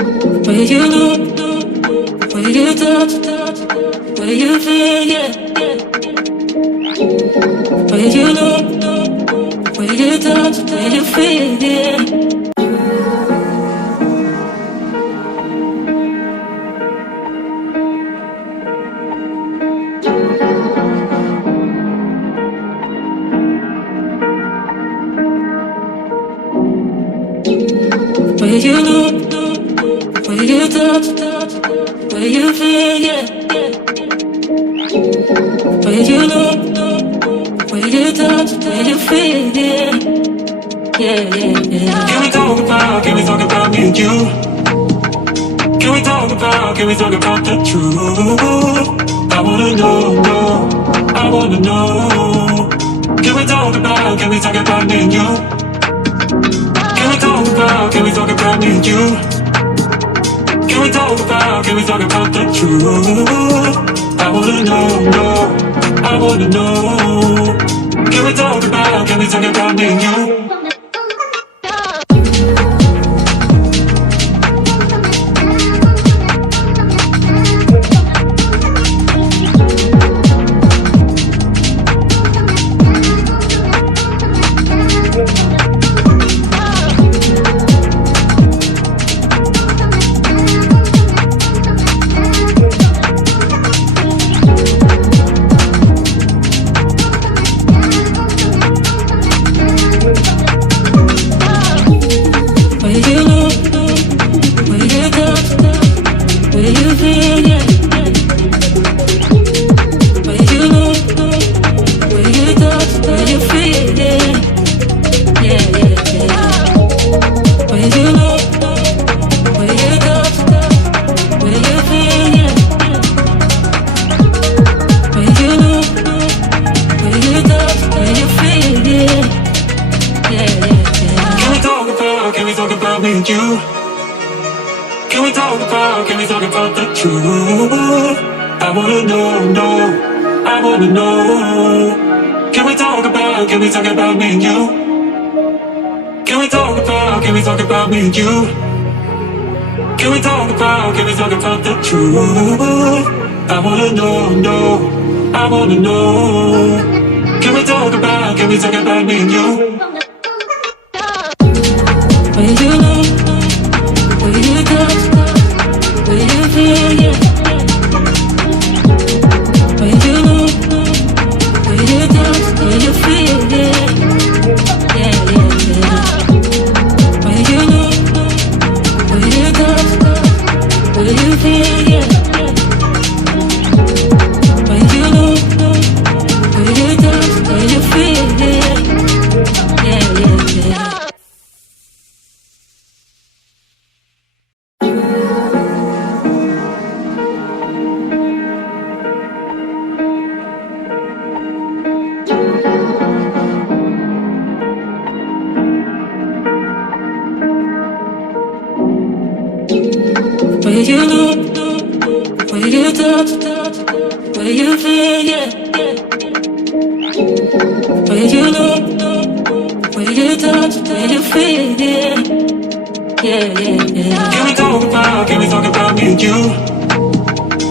Where you know, where you touch, where you feel, yeah. Where you know, where you touch, where you feel, yeah. Where you know, where you touch, where you feel, yeah. Where you know, where you touch, where you feel, yeah. Yeah, yeah, yeah. Can we talk about me and you? Can we talk about the truth? I wanna know, I wanna know. Can we talk about me and you? Can we talk about me and you? Can we talk about the truth? I wanna know, I wanna know. Can we talk about me and you? Can we talk about the truth? I wanna know, I wanna know. Can we talk about me and you? Can we talk about me and you? Can we talk about the truth? I wanna know, I wanna know. Can we talk about me and you? Where you know, where you touch, where you feel, yeah. Where you know, where you touch, where you feel, yeah. Yeah, yeah, yeah. Where you know, where you touch, where you feel, yeah. Where you know, where you touch, where you feel, yeah. Yeah, yeah, yeah. Where you know, where you touch, where you feel, yeah. Where you know, where you touch, where you feel, yeah. Yeah, yeah, yeah. Can we talk about me and you?